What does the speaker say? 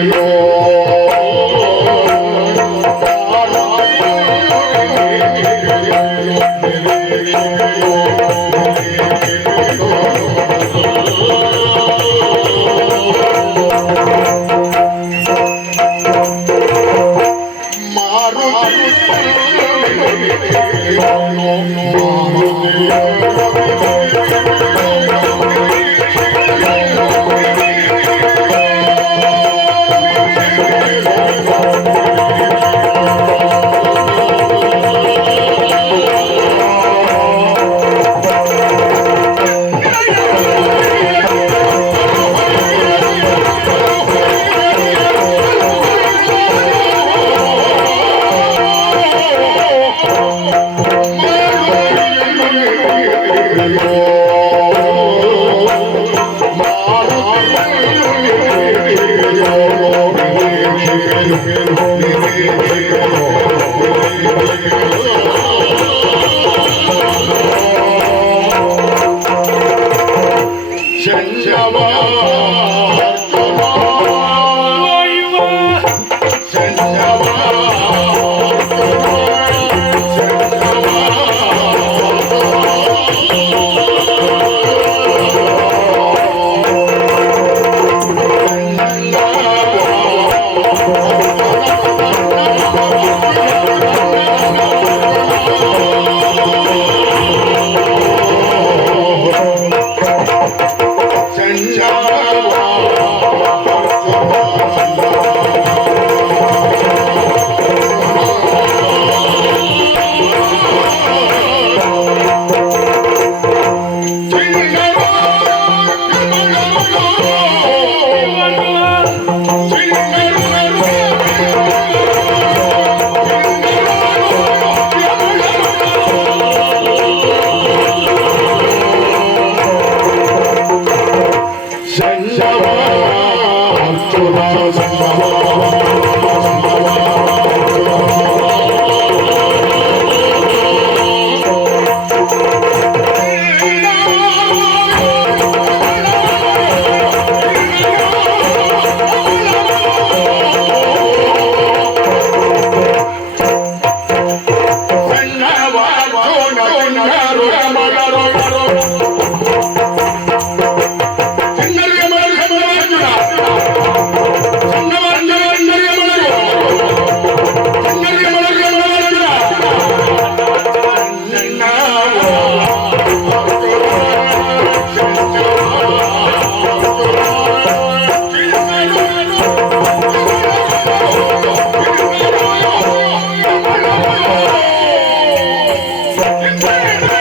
Oh, করবা Bomba.